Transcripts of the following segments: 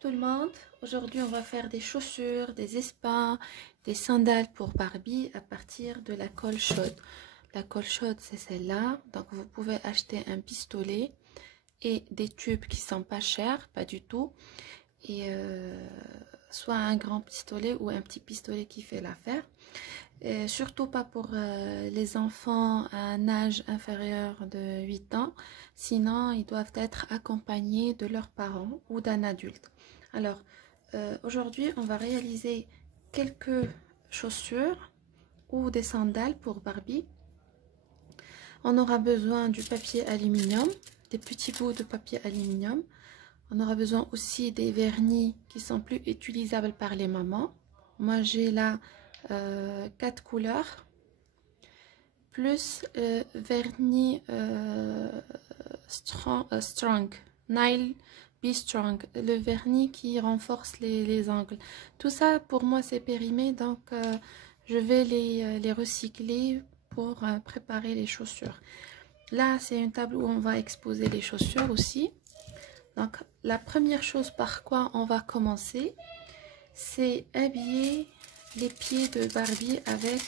tout le monde, aujourd'hui on va faire des chaussures, des espadons, des sandales pour Barbie à partir de la colle chaude. La colle chaude c'est celle-là, donc vous pouvez acheter un pistolet et des tubes qui sont pas chers, pas du tout, et soit un grand pistolet ou un petit pistolet qui fait l'affaire. Surtout pas pour les enfants à un âge inférieur de 8 ans, sinon ils doivent être accompagnés de leurs parents ou d'un adulte. Alors aujourd'hui on va réaliser quelques chaussures ou des sandales pour Barbie. On aura besoin du papier aluminium, des petits bouts de papier aluminium. On aura besoin aussi des vernis qui sont plus utilisables par les mamans. Moi j'ai là 4 couleurs, plus vernis strong, Nail Be Strong, le vernis qui renforce les angles. Tout ça pour moi c'est périmé, donc je vais les recycler pour préparer les chaussures. Là c'est une table où on va exposer les chaussures aussi. Donc la première chose par quoi on va commencer, c'est habiller les pieds de Barbie avec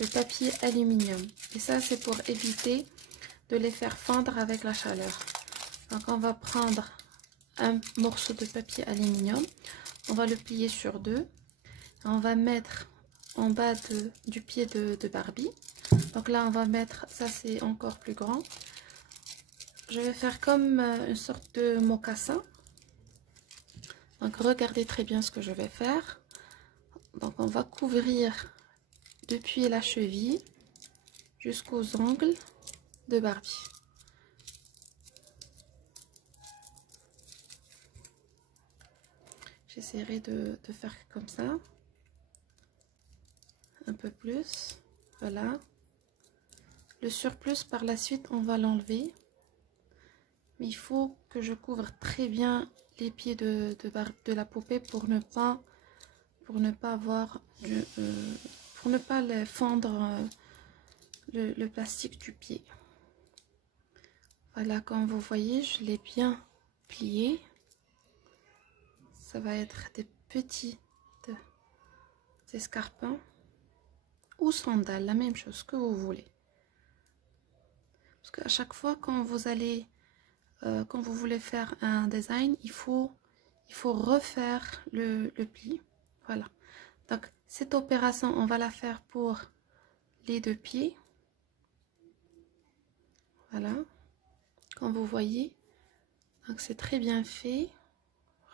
le papier aluminium. Et ça c'est pour éviter de les faire fondre avec la chaleur. Donc on va prendre un morceau de papier aluminium, on va le plier sur deux, on va mettre en bas du pied de Barbie. Donc là on va mettre, ça c'est encore plus grand, je vais faire comme une sorte de mocassin. Donc regardez très bien ce que je vais faire. Donc on va couvrir depuis la cheville jusqu'aux ongles de Barbie. J'essaierai de faire comme ça. Un peu plus. Voilà. Le surplus par la suite on va l'enlever. Mais il faut que je couvre très bien les pieds de la poupée pour ne pas avoir pour ne pas les fendre le plastique du pied. Voilà, comme vous voyez, je l'ai bien plié. Ça va être des petits escarpins ou sandales, la même chose que vous voulez. Parce qu'à chaque fois quand vous allez quand vous voulez faire un design, il faut refaire le pli. Voilà. Donc cette opération, on va la faire pour les deux pieds. Voilà. Comme vous voyez, donc c'est très bien fait.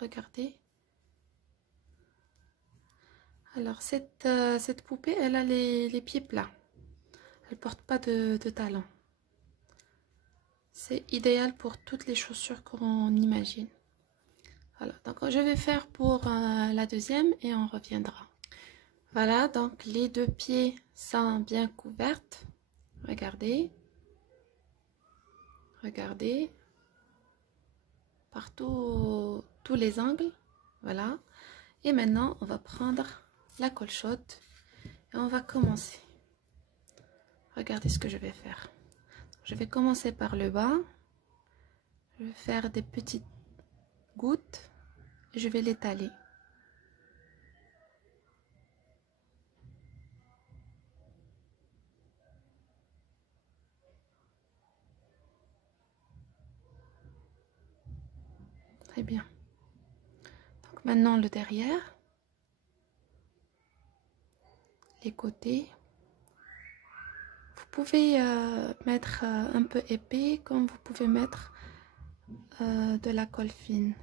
Regardez. Alors cette poupée, elle a les pieds plats. Elle porte pas de talons. C'est idéal pour toutes les chaussures qu'on imagine. Voilà, donc je vais faire pour la deuxième et on reviendra. Voilà, donc les deux pieds sont bien couverts. Regardez. Regardez. Partout, tous les angles. Voilà. Et maintenant, on va prendre la colle chaude et on va commencer. Regardez ce que je vais faire. Je vais commencer par le bas. Je vais faire des petites gouttes et je vais l'étaler. Très bien. Donc maintenant le derrière, les côtés. Vous pouvez mettre un peu épais comme vous pouvez mettre de la colle fine.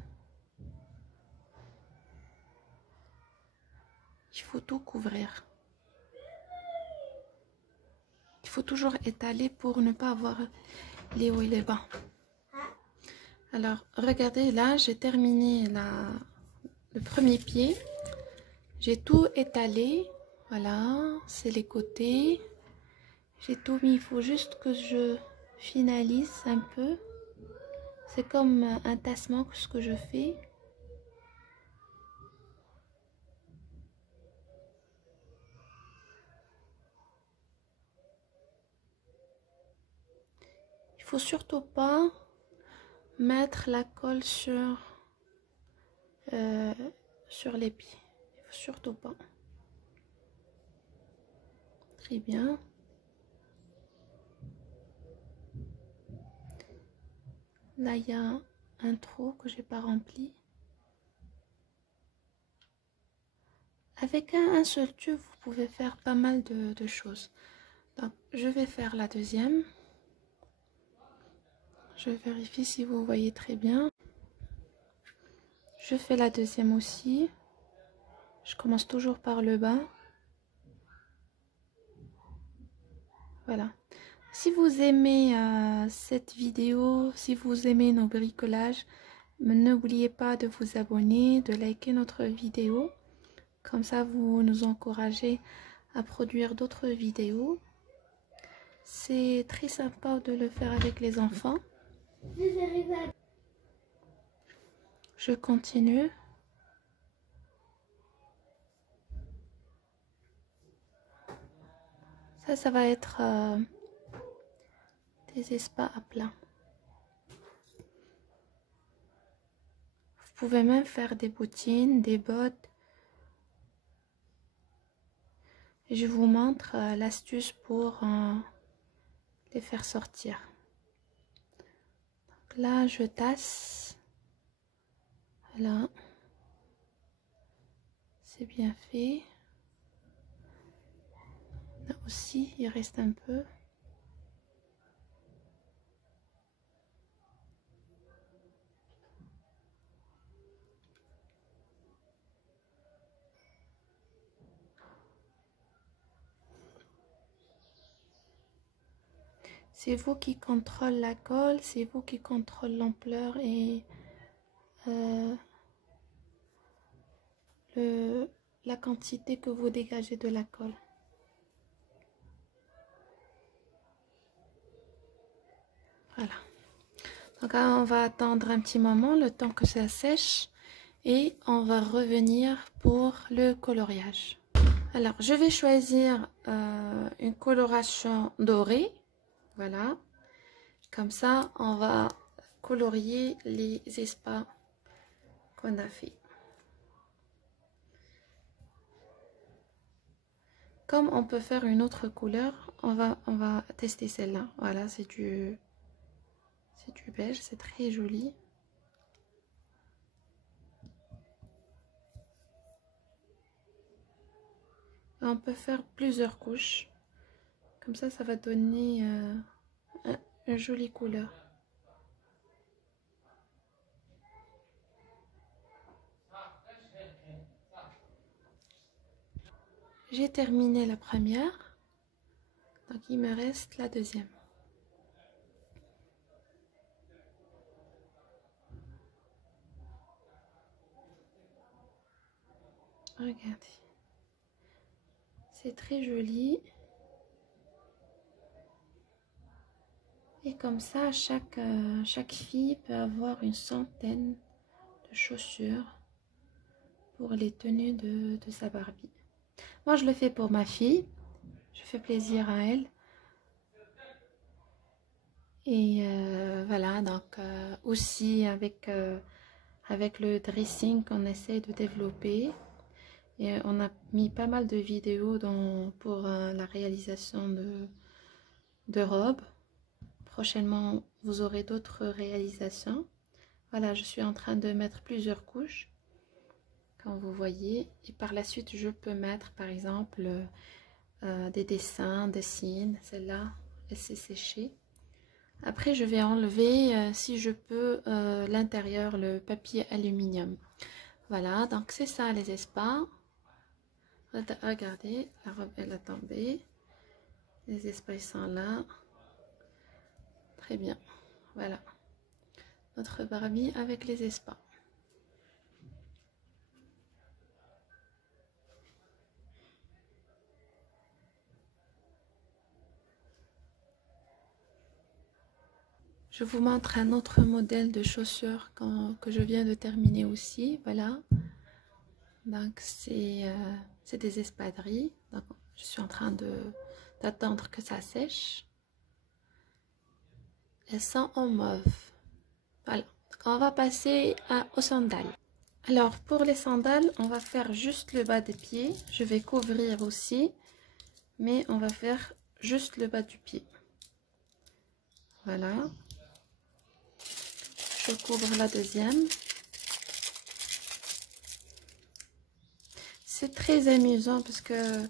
Il faut tout couvrir. Il faut toujours étaler pour ne pas avoir les hauts et les bas. Alors regardez, là j'ai terminé le premier pied. J'ai tout étalé. Voilà, c'est les côtés. J'ai tout mis, il faut juste que je finalise un peu. C'est comme un tassement ce que je fais. Il faut surtout pas mettre la colle sur sur les pieds. Il faut surtout pas. Très bien. Là, il y a un trou que j'ai pas rempli. Avec un seul tube, vous pouvez faire pas mal de choses. Donc, je vais faire la deuxième. Je vérifie si vous voyez très bien. Je fais la deuxième aussi. Je commence toujours par le bas. Voilà. Si vous aimez cette vidéo, si vous aimez nos bricolages, n'oubliez pas de vous abonner, de liker notre vidéo. Comme ça, vous nous encouragez à produire d'autres vidéos. C'est très sympa de le faire avec les enfants. Je continue. Ça va être des espaces à plat. Vous pouvez même faire des bottines, des bottes. Je vous montre l'astuce pour les faire sortir. Donc là, je tasse. Voilà. C'est bien fait. Là aussi, il reste un peu. C'est vous qui contrôlez la colle, c'est vous qui contrôlez l'ampleur et la quantité que vous dégagez de la colle. Voilà. Donc là, on va attendre un petit moment, le temps que ça sèche, et on va revenir pour le coloriage. Alors, je vais choisir une coloration dorée. Voilà. Comme ça, on va colorier les espaces qu'on a fait. Comme on peut faire une autre couleur, on va tester celle-là. Voilà, c'est du beige, c'est très joli. On peut faire plusieurs couches. Comme ça va donner une jolie couleur. J'ai terminé la première. Donc il me reste la deuxième. Regardez. C'est très joli. Et comme ça, chaque fille peut avoir une centaine de chaussures pour les tenues de sa Barbie. Moi, je le fais pour ma fille. Je fais plaisir à elle. Et voilà, donc aussi avec le dressing qu'on essaie de développer. Et on a mis pas mal de vidéos pour la réalisation de robes. Prochainement, vous aurez d'autres réalisations. Voilà, je suis en train de mettre plusieurs couches, comme vous voyez. Et par la suite, je peux mettre, par exemple, des dessins, des signes. Celle-là, elle s'est séchée. Après, je vais enlever, si je peux, l'intérieur, le papier aluminium. Voilà, donc c'est ça les espaces. Regardez, la robe, elle a tombé. Les espaces sont là. Très bien. Voilà. Notre Barbie avec les espaces. Je vous montre un autre modèle de chaussures que je viens de terminer aussi. Voilà. Donc, c'est des espadrilles. Donc, je suis en train d'attendre que ça sèche. Elles sont en mauve. Voilà. Donc, on va passer aux sandales. Alors, pour les sandales, on va faire juste le bas des pieds. Je vais couvrir aussi, mais on va faire juste le bas du pied. Voilà. Je couvre la deuxième. C'est très amusant parce que,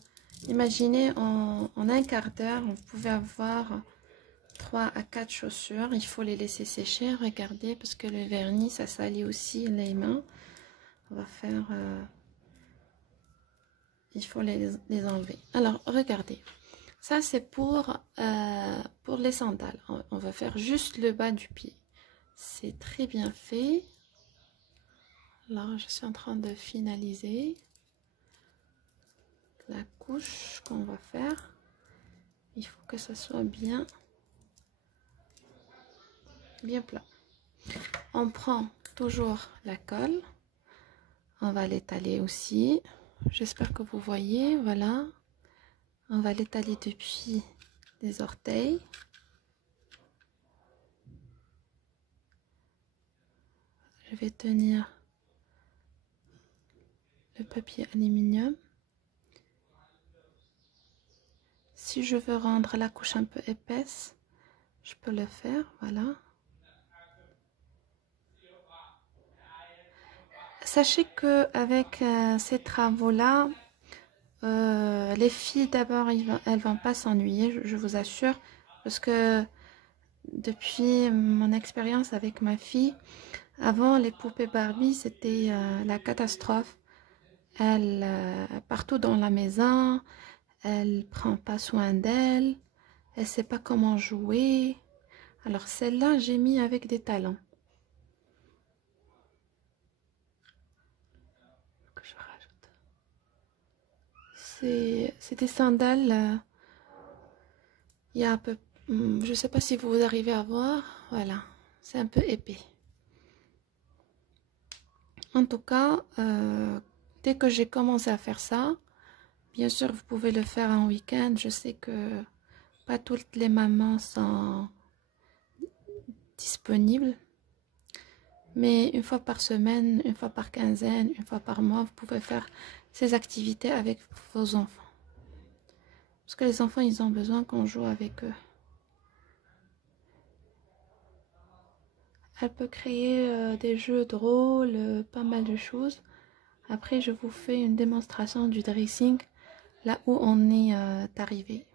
imaginez, en un quart d'heure, vous pouvez avoir 3 à 4 chaussures. Il faut les laisser sécher. Regardez, parce que le vernis, ça salit aussi les mains. On va faire... il faut les enlever. Alors, regardez. Ça, c'est pour les sandales. On va faire juste le bas du pied. C'est très bien fait. Là, je suis en train de finaliser la couche qu'on va faire. Il faut que ça soit bien plat. On prend toujours la colle. On va l'étaler aussi. J'espère que vous voyez. Voilà. On va l'étaler depuis les orteils. Je vais tenir le papier aluminium. Si je veux rendre la couche un peu épaisse, je peux le faire, voilà. Sachez que avec ces travaux-là, les filles d'abord, elles vont pas s'ennuyer, je vous assure, parce que depuis mon expérience avec ma fille, avant les poupées Barbie, c'était la catastrophe. Elle, partout dans la maison, elle prend pas soin d'elle, elle sait pas comment jouer. Alors celle-là, j'ai mis avec des talons. Que je rajoute. C'est des sandales. Il y a un peu, je sais pas si vous arrivez à voir. Voilà, c'est un peu épais. En tout cas, dès que j'ai commencé à faire ça, bien sûr, vous pouvez le faire en week-end. Je sais que pas toutes les mamans sont disponibles. Mais une fois par semaine, une fois par quinzaine, une fois par mois, vous pouvez faire ces activités avec vos enfants. Parce que les enfants, ils ont besoin qu'on joue avec eux. Elle peut créer des jeux drôles, pas mal de choses. Après, je vous fais une démonstration du dressing, là où on est arrivé.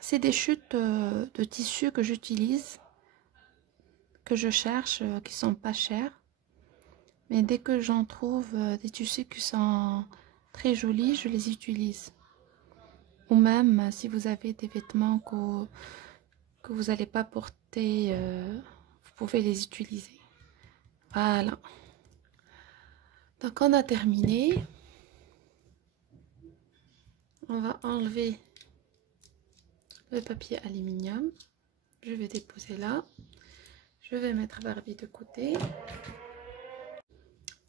C'est des chutes de tissu que j'utilise, que je cherche, qui sont pas chères. Mais dès que j'en trouve des tissus qui sont très jolis, je les utilise. Ou même si vous avez des vêtements que vous n'allez pas porter, vous pouvez les utiliser. Voilà. Donc on a terminé. On va enlever le papier aluminium. Je vais déposer là. Je vais mettre Barbie de côté.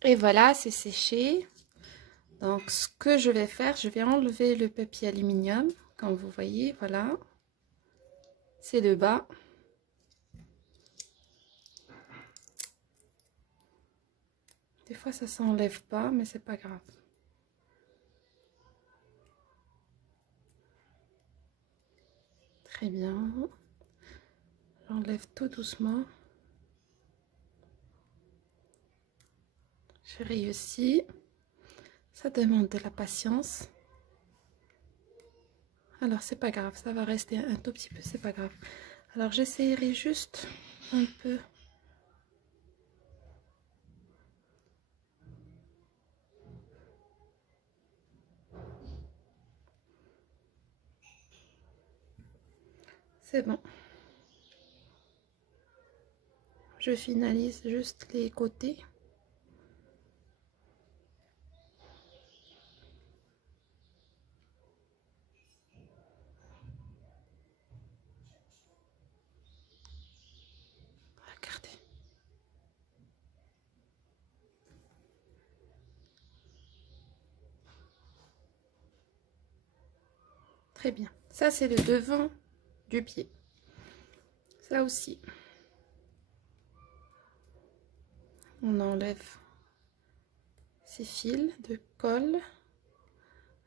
Et voilà, c'est séché. Donc ce que je vais faire, je vais enlever le papier aluminium. Comme vous voyez, voilà. C'est le bas. Des fois ça s'enlève pas, mais c'est pas grave. Très bien. J'enlève tout doucement. J'ai réussi. Ça demande de la patience. Alors c'est pas grave, ça va rester un tout petit peu, c'est pas grave. Alors j'essaierai juste un peu. C'est bon. Je finalise juste les côtés. Regardez. Très bien. Ça, c'est le devant du pied. Ça aussi. On enlève ces fils de colle.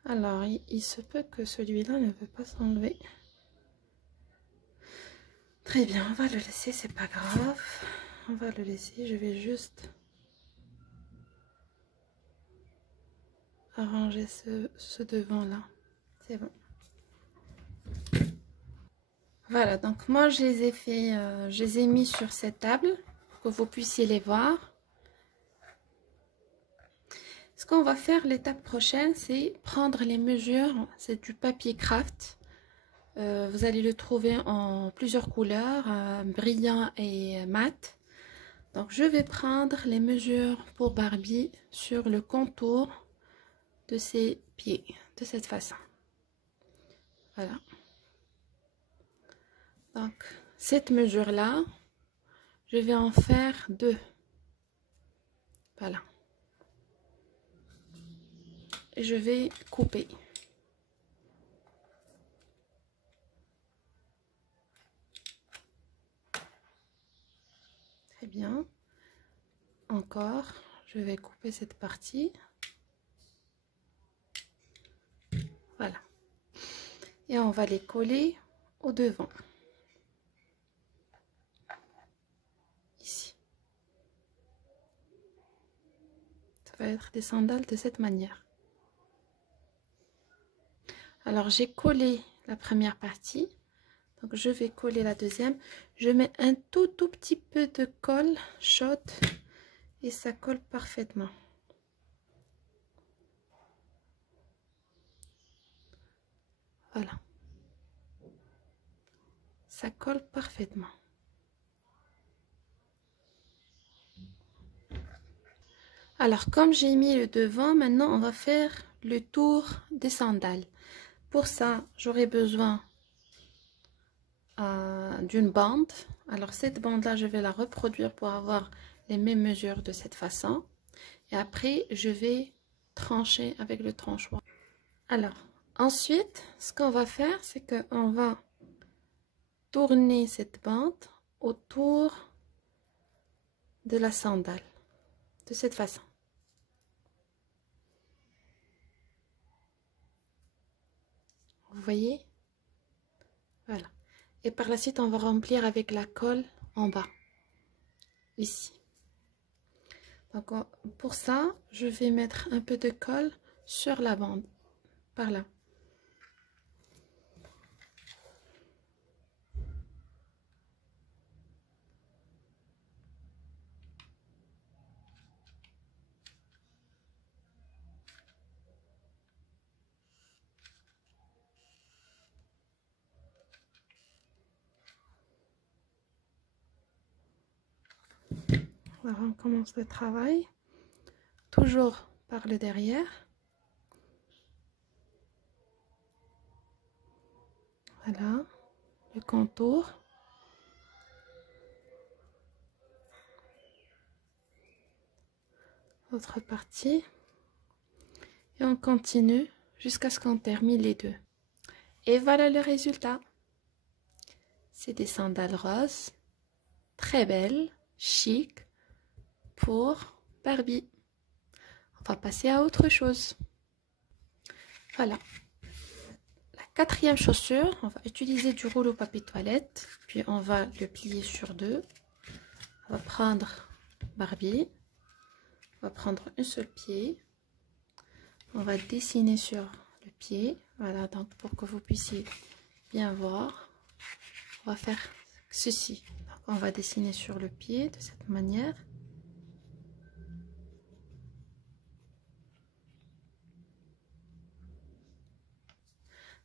Alors, il se peut que celui-là ne veut pas s'enlever. Très bien, on va le laisser, c'est pas grave. On va le laisser, je vais juste arranger ce devant-là. C'est bon. Voilà, donc moi je les ai fait, je les ai mis sur cette table pour que vous puissiez les voir. Ce qu'on va faire l'étape prochaine, c'est prendre les mesures. C'est du papier craft. Vous allez le trouver en plusieurs couleurs, brillant et mat. Donc je vais prendre les mesures pour Barbie sur le contour de ses pieds, de cette façon. Voilà. Donc cette mesure là, je vais en faire 2. Voilà. Et je vais couper. Très bien. Encore, je vais couper cette partie. Voilà. Et on va les coller au devant. Ici. Ça va être des sandales de cette manière. Alors j'ai collé la première partie. Donc je vais coller la deuxième. Je mets un tout petit peu de colle chaude et ça colle parfaitement. Voilà. Ça colle parfaitement. Alors comme j'ai mis le devant, maintenant on va faire le tour des sandales. Pour ça, j'aurai besoin d'une bande. Alors cette bande là, je vais la reproduire pour avoir les mêmes mesures de cette façon. Et après, je vais trancher avec le tranchoir. Alors, ensuite, ce qu'on va faire, c'est qu'on va tourner cette bande autour de la sandale, de cette façon. Vous voyez? Voilà. Et par la suite, on va remplir avec la colle en bas, ici. Donc, pour ça, je vais mettre un peu de colle sur la bande, par là. Alors, on commence le travail, toujours par le derrière. Voilà, le contour. Autre partie. Et on continue jusqu'à ce qu'on termine les deux. Et voilà le résultat. C'est des sandales roses, très belles, chic, pour Barbie. On va passer à autre chose. Voilà. La quatrième chaussure, on va utiliser du rouleau papier toilette, puis on va le plier sur 2. On va prendre Barbie, on va prendre un seul pied, on va dessiner sur le pied, voilà, donc pour que vous puissiez bien voir, on va faire ceci. Donc, on va dessiner sur le pied de cette manière.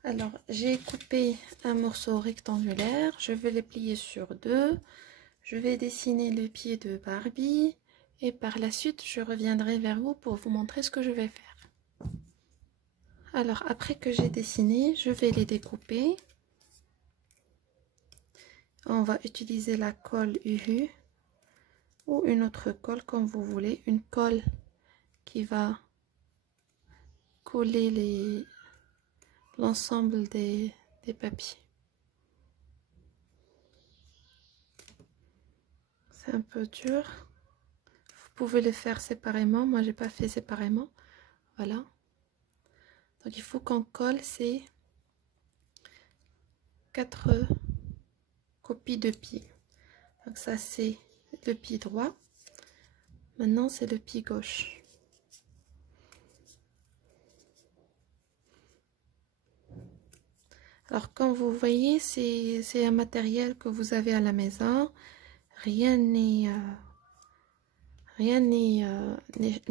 Alors, j'ai coupé un morceau rectangulaire, je vais le plier sur 2. Je vais dessiner le pied de Barbie et par la suite, je reviendrai vers vous pour vous montrer ce que je vais faire. Alors, après que j'ai dessiné, je vais les découper. On va utiliser la colle UHU ou une autre colle comme vous voulez. Une colle qui va coller l'ensemble des papiers. C'est un peu dur. pouvez le faire séparément. Moi, j'ai pas fait séparément. Voilà. Donc, il faut qu'on colle ces 4 copies de pied. Donc, ça, c'est le pied droit. Maintenant, c'est le pied gauche. Alors, comme vous voyez, c'est un matériel que vous avez à la maison. Rien n'est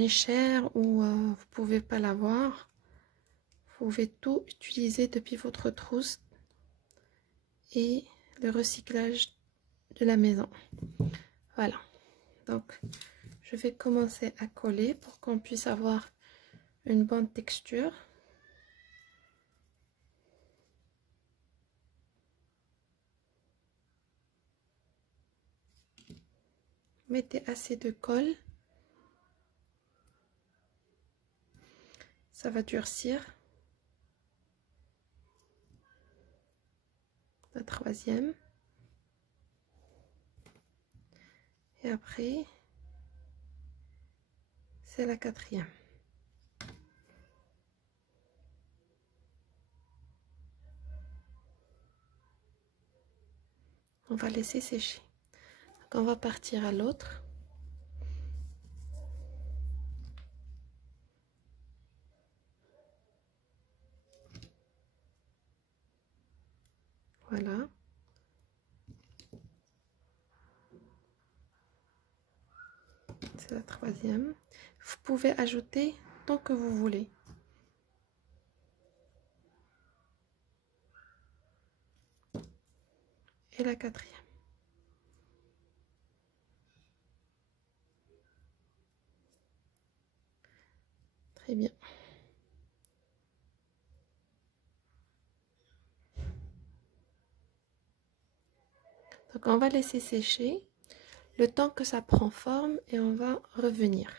cher ou vous pouvez pas l'avoir. Vous pouvez tout utiliser depuis votre trousse et le recyclage de la maison. Voilà. Donc, je vais commencer à coller pour qu'on puisse avoir une bonne texture. Mettez assez de colle. Ça va durcir. La troisième. Et après, c'est la quatrième. On va laisser sécher. Donc on va partir à l'autre. Voilà. C'est la troisième. Vous pouvez ajouter tant que vous voulez. Et la quatrième. Très bien. Donc on va laisser sécher le temps que ça prend forme et on va revenir.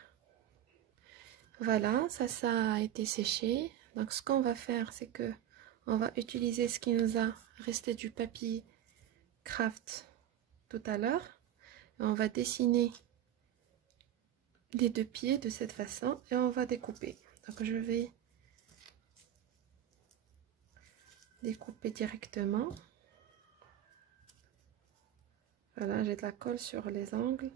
Voilà, ça a été séché. Donc ce qu'on va faire, c'est que on va utiliser ce qui nous a resté du papier craft tout à l'heure. On va dessiner les deux pieds de cette façon et on va découper. Donc je vais découper directement. Voilà, j'ai de la colle sur les angles.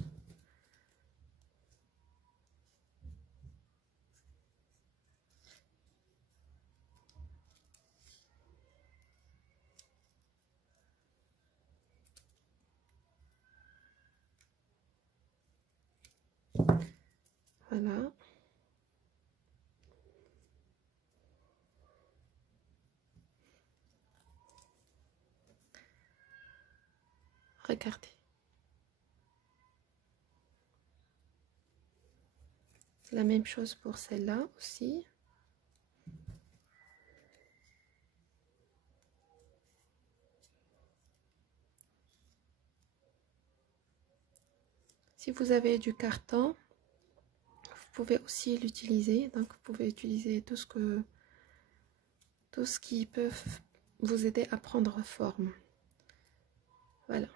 Voilà. Regardez. C'est la même chose pour celle-là aussi. Si vous avez du carton, vous pouvez aussi l'utiliser. Donc vous pouvez utiliser tout ce qui peut vous aider à prendre forme. Voilà.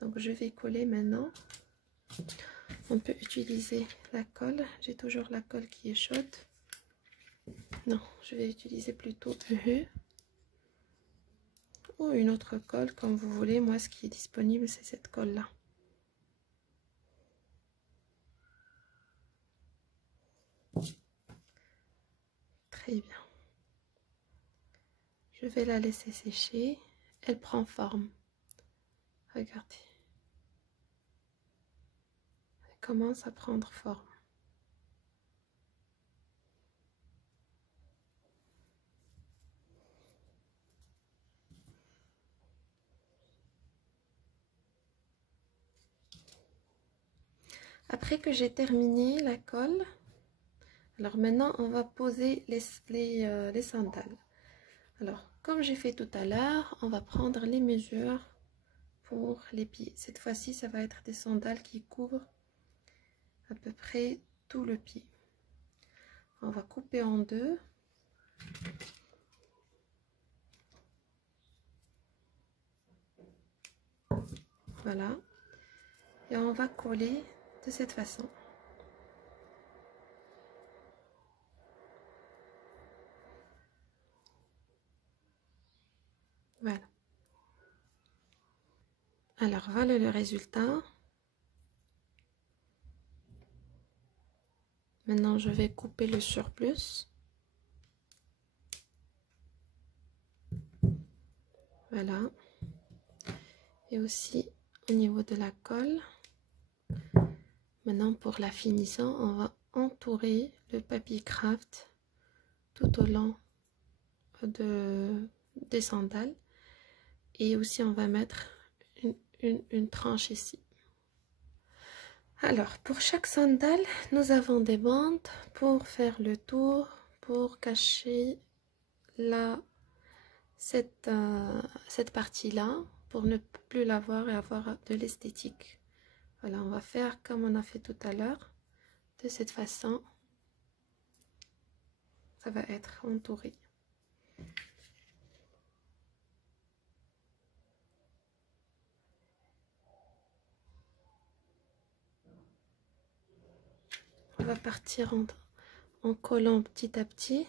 Donc je vais coller maintenant. On peut utiliser la colle. J'ai toujours la colle qui est chaude. Non, je vais utiliser plutôt ou une autre colle comme vous voulez. Moi, ce qui est disponible, c'est cette colle-là. Très bien. Je vais la laisser sécher. Elle prend forme. Regardez. Elle commence à prendre forme. Après que j'ai terminé la colle, alors maintenant on va poser les sandales. Alors comme j'ai fait tout à l'heure, on va prendre les mesures pour les pieds. Cette fois-ci, ça va être des sandales qui couvrent à peu près tout le pied. On va couper en deux. Voilà. Et on va coller de cette façon. Voilà. Alors, voilà le résultat. Maintenant, je vais couper le surplus. Voilà. Et aussi au niveau de la colle. Maintenant, pour la finition, on va entourer le papier craft tout au long des sandales. Et aussi, on va mettre une tranche ici. Alors, pour chaque sandale, nous avons des bandes pour faire le tour, pour cacher cette partie-là, pour ne plus la voir et avoir de l'esthétique. Voilà, on va faire comme on a fait tout à l'heure, de cette façon. Ça va être entouré. On va partir en collant petit à petit.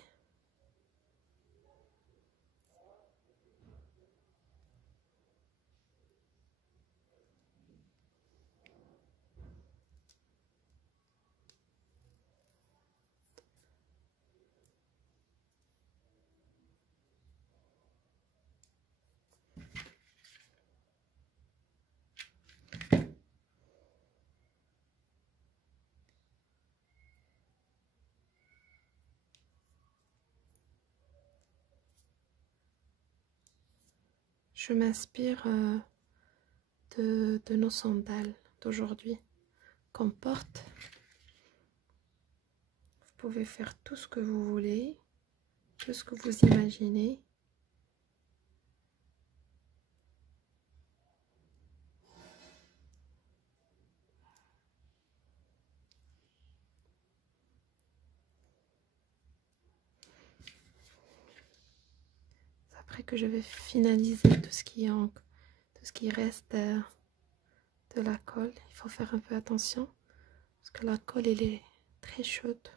Je m'inspire de nos sandales d'aujourd'hui qu'on porte. Vous pouvez faire tout ce que vous voulez, tout ce que vous imaginez. Après que je vais finaliser tout ce qui reste de la colle, il faut faire un peu attention parce que la colle elle est très chaude.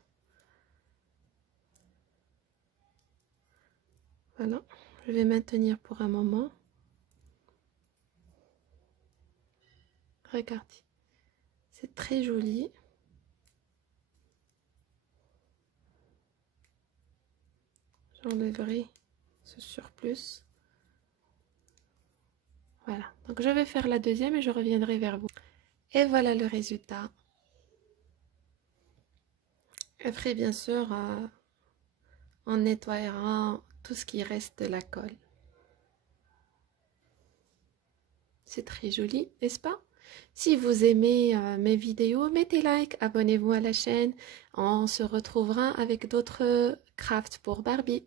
Voilà, je vais maintenir pour un moment. Regardez, c'est très joli. J'enlèverai ce surplus. Voilà, donc je vais faire la deuxième et je reviendrai vers vous. Et voilà le résultat. Après, bien sûr, on nettoyera tout ce qui reste de la colle. C'est très joli, n'est-ce pas? Si vous aimez mes vidéos, mettez like, abonnez-vous à la chaîne. On se retrouvera avec d'autres crafts pour Barbie.